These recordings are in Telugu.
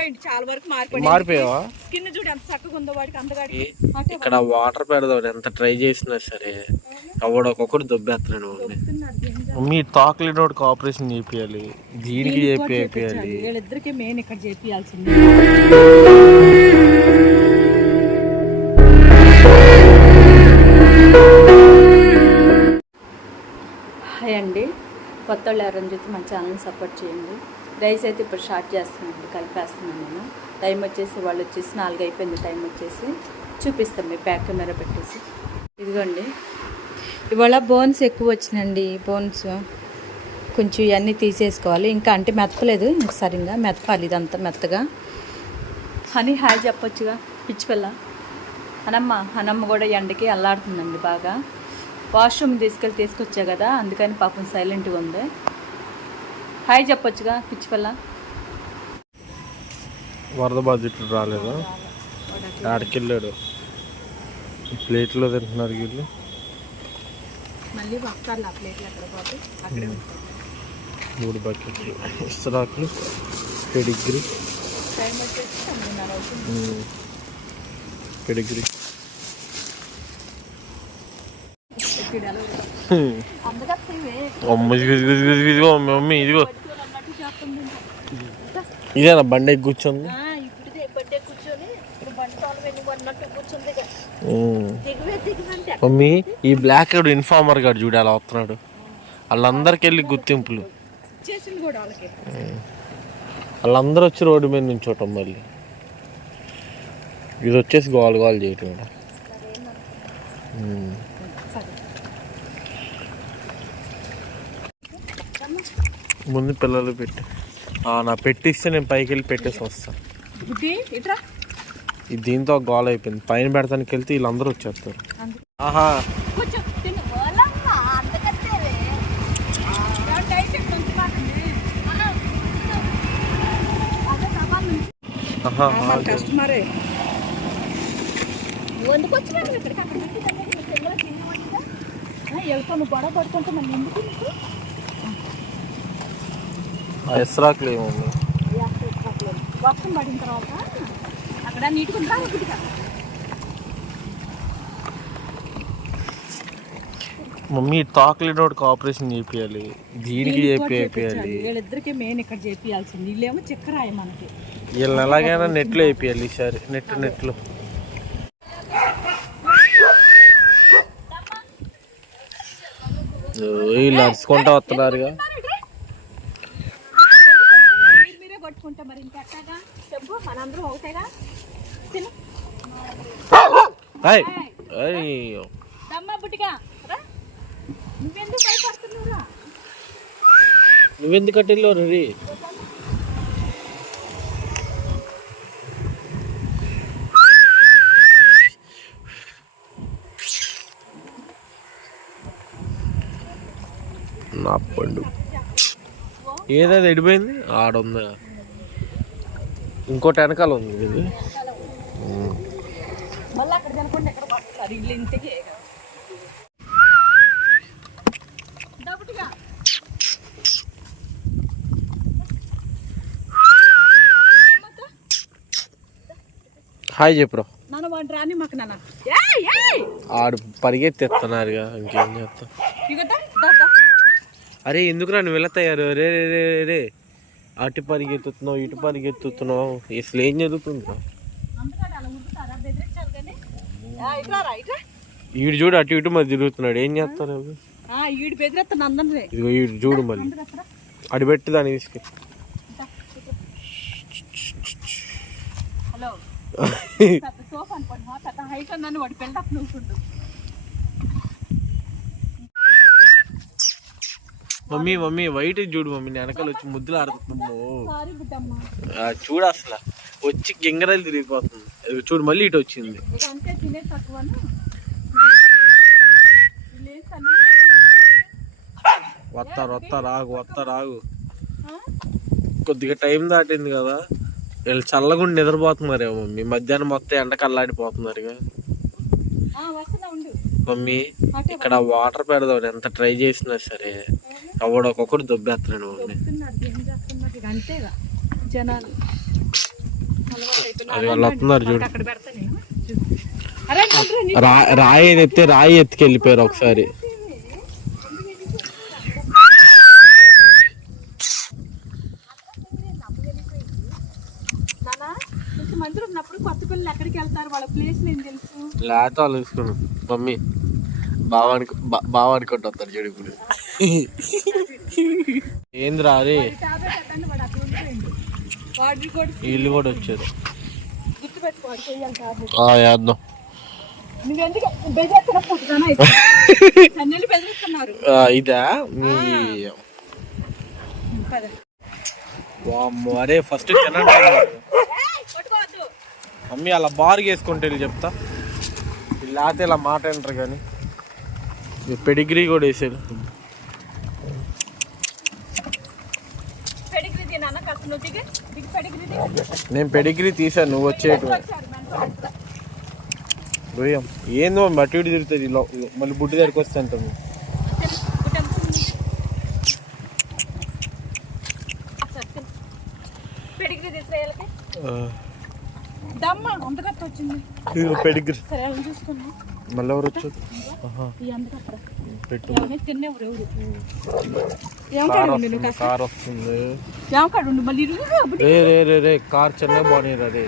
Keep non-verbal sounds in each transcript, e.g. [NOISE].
మారిపోయింది చాలా వరకు మారిపోయింది. మారిపోయావా? స్కిన్ చూడు ఎంత చక్కగా ఉందో వాడికి ఇక్కడ వాటర్ పెడదాం ఎంత ట్రై చేసినా సరే ఎవడొక్కొక్కడు దొబ్బేస్తున్నాడు మమ్మీ మమ్మీ తాకలేనోడికి ఆపరేషన్ చేపియాలి. దీనికి చేపియాలి. వీళ్ళిద్దరికి మెయిన్ ఇక్కడ చేపియాల్సింది. హాయ్ అండి. కొత్త వాళ్ళు ఎవరైనా చూస్తే మన ఛానల్ సపోర్ట్ చేయండి. రైస్ అయితే ఇప్పుడు షార్ట్ చేస్తున్నాను కలిపేస్తున్నాను నేను. టైం వచ్చేసి వాళ్ళు వచ్చేసి నాలుగు అయిపోయింది టైం వచ్చేసి చూపిస్తాం మీ బ్యాక్ కెమెరా పెట్టేసి. ఇదిగోండి. ఇవాళ బోన్స్ ఎక్కువ వచ్చినండి బోన్స్. కొంచెం ఇవన్నీ తీసేసుకోవాలి. ఇంకా అంటే మెతకలేదు ఇంక సరిగ్గా మెతకాలి ఇదంతా మెత్తగా. అని హాయ్ చెప్పొచ్చుగా పిచ్చి పిల్ల. అనమ్మ అనమ్మ కూడా ఎండకి అల్లాడుతుందండి బాగా. వాష్రూమ్ తీసుకెళ్ళి తీసుకొచ్చా కదా అందుకని పాపం సైలెంట్గా ఉంది. హాయ్ చెప్పొచ్చుగా పిచ్చి పిల్ల వరద బాధితులు రాలేదా? ఆడికి వెళ్ళాడు ప్లేట్లో తింటున్నారు వీళ్ళు. మళ్ళీ వస్తారు ఆ ప్లేట్లు ఎక్కడ పోతే అక్కడే మూడు బకెట్లు. ఇస్తరాకులు పెడిగ్రీ. పెడిగ్రీ అందుకని అమ్మ ఇదిగో మమ్మీ ఇదిగో ఇదేనా బండి కూర్చొంది మమ్మీ ఈ బ్లాక్ గడు ఇన్ఫార్మర్ గాడు చూడు అలా వస్తున్నాడు. వాళ్ళందరికి వెళ్ళి గుర్తింపులు. వాళ్ళందరూ వచ్చి రోడ్డు మీద నుంచోటం మళ్ళీ. ఇది వచ్చేసి గోల్ గోల్ చేయటం ఈడ. ఉమ్. ముందు పిల్లలు పెట్టి. నా పెట్టిస్తే నేను పైకి వెళ్ళి పెట్టేసి వస్తాను ఇది దీంతో గోల్ అయిపోయింది. పైన పెడతానికి వెళ్తే వీళ్ళందరూ వచ్చేస్తారు. ఆహా. కస్టమరే. ఎందుకు వచ్చినాను ఇక్కడికి అక్కడ పెట్టి దగ్గర పిల్లలు తినమంటా వెళ్తా నువ్వు గొడవ పడుతుంటే మళ్ళీ ఎందుకు నీకు ఆ ఇస్రాకులు ఏమమ్మీ వర్షం పడిన తర్వాత అక్కడ మమ్మీ ఆపరేషన్ చేపియాలి. దీనికి చేపియాలి. వీళ్ళిద్దరికి మెయిన్ ఇక్కడ చేపియాల్సింది. వీళ్ళేమో చక్కరాయ మనకి. వీళ్ళని ఎలాగైనా నెట్లో వేపియాలి ఈసారి. నెట్ నెట్లో. వీళ్ళు అరుచుకుంటా వస్తున్నారుగా మీరు మీరే కొట్టుకుంటా మరి ఇంకెట్టాగా చెప్పు మనందరం ఒకటేగా? తిను. హాయ్ అయ్యో దమ్మా బుట్టిగా రా. నువ్వెందుకు భయపడుతున్నావురా నువ్వెందుకు కట్టెళ్ళావు రీ? నా పండు. ఏదది ఎడిపోయింది? ఆడుందా ఇంకోటి వెనకాల ఉంది ఇది. హాయ్ చెప్పురా రాని ఏయ్ ఆడు పరిగెత్తేస్తున్నారుగా ఇంకేం చేస్తాం అరే ఎందుకురా నువ్వు వెళ్తాయారు రే రే రే రే రే. అటు పరిగెత్తుతున్నావు ఇటు పరిగెత్తుతున్నావు. అసలు ఏం జరుగుతుంది? ఈడు చూడు అటు ఇటు మరి తిరుగుతున్నాడు. ఏం చేస్తారు ఇదిగో ఈడు చూడు మళ్ళీ. ఎక్కడ అడి పెట్టి దాన్ని తీసుకు. హలో. [LAUGHS] సోఫా అనుకోండి పెద్ద హైట్ ఉందని వాడు మమ్మీ మమ్మీ వైట్ చూడు మమ్మీ వెనకాల వచ్చి ముద్దులు ఆడుతున్నాము చూడు అసలు. వచ్చి గింగరాలు తిరిగిపోతుంది. చూడు మళ్ళీ ఇటు వచ్చింది. ఇక వస్తారు వస్తారు రాగు వస్తారు రాగు. కొద్దిగా టైం దాటింది కదా. వీళ్ళు చల్లగుండి నిద్రపోతున్నారేమో మమ్మీ. మధ్యాహ్నం మొత్తం ఎండకు అల్లాడిపోతున్నారుగా వస్తున్నా ఉండు మమ్మీ ఇక్కడ వాటర్ పెడదాం ఎంత ట్రై చేసినా సరే ఎవడొక్కొక్కడు దొబ్బేస్తున్నాడు మమ్మీ అది వాళ్ళు వస్తున్నారు చూడు. రాయి ఎత్తే రాయి ఎత్తుకెళ్ళిపోయారు ఒకసారి. ఉన్నప్పుడు కొత్త పిల్లలు ఎక్కడికి వెళ్తారు? వాళ్ళ ప్లేస్ నేను తెలుసు? లేత వాళ్ళు తీసుకున్నాం మమ్మీ బావానికి బావానికి వస్తారు చూడు ఇప్పుడు. ఏంద్రా అరే వీళ్ళు కూడా వచ్చారు [LAUGHS] ఇదా? మీ అరే ఫస్ట్ తినండి. మమ్మీ అలా బార్గా వేసుకుంటే వెళ్ళి చెప్తా. లేకపోతే ఇలా మాట అంటారు కానీ పెడిగ్రీ కూడా దిగి నేను పెడిగ్రీ తీసాను నువ్వు వచ్చేటు. భయం. ఏందో మట్టి ఇటు తిరుగుతుంది మళ్ళీ బుడ్డి దగ్గరికి వస్తే అంటుంది పెడిగ్రీ మళ్ళీ ఎవరు వచ్చారు? పెట్టు. కార్ వస్తుంది రే రే రే రే కార్ చిన్న బాగున్నాయి రే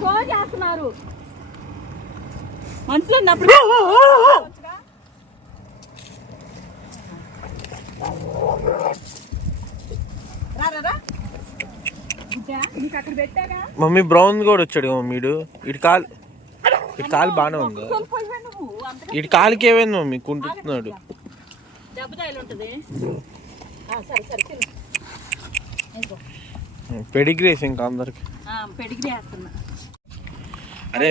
షో చేస్తున్నారు. మనుషులు ఉన్నప్పుడు రా, రా, రా. బిడ్డా, నీకు అక్కడ పెట్టాగా మమ్మీ బ్రౌన్ కూడా వచ్చాడు మమ్మీడు ఇటు కాలు ఇటు కాలు బాగానే ఉంది. ఇటు కాలుకి ఏమైంది మమ్మీ? కుంటున్నాడు. దెబ్బ తగిలి ఉంటుంది. ఆ, సరే సరే తిను. ఇదిగో. పెడిగ్రీ వేసి ఇంకా అందరికి. అరే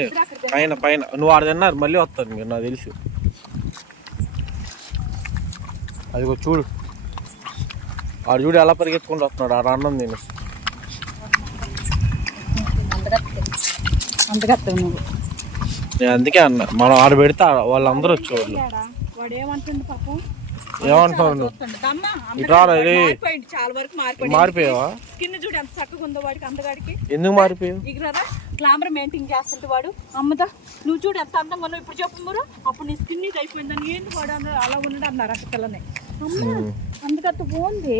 పైన పైన. నువ్వు ఆడ తిన్నారు మళ్ళీ వస్తాను ఇంకా నాకు తెలుసు. అదిగో చూడు. ఆడు చూడు ఎలా పరిగెత్తుకుంటూ వస్తున్నాడు ఆడ అన్నం నేను అంతగా నువ్వు నేను అందుకే అన్న మనం ఆడ పెడితే వాళ్ళందరూ వచ్చేవాళ్ళు? వాడు ఏమంటుండు పాపం? మారిపోయిండు మారిపోయావా? స్కిన్ చూడు ఎంత చక్కగా ఉందో వాడికి అందగాడికి. ఎందుకు మారిపోయావు? ఇగరాదా గ్లామర్ మెయింటైన్ చేస్తుంటే వాడు. అమ్మదా నువ్వు చూడు ఎంత అందం మనం ఇప్పుడు చెప్పు మీరు. అప్పుడు నీ స్కిన్ నీట్ అయిపోయిందని ఏంటి వాడు అలా ఉన్నాడు అన్నారు అక్కడ పిల్లని. అమ్మ అందుకంత బాగుంది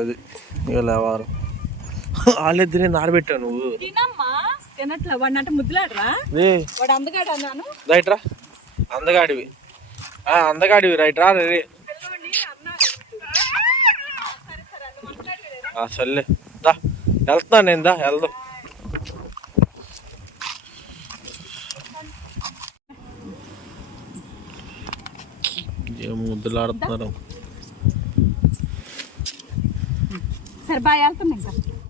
అది ఇక లేవారు వాళ్ళిద్దరే నారబెట్టావు నువ్వు తినట్లా వాడిని అంటే ముద్దులాడరా? రే. వాడు అందగాడు అన్నాను. రైట్ రా. అందగాడివి. అందగాడివి రైట్ రా రే సర్లే. దా వెళ్తున్నా నేను దా వెళ్దాం. ఏం ముద్దులాడుతున్నారు? సరే బాయ్ వెళ్తాం ఇంకా.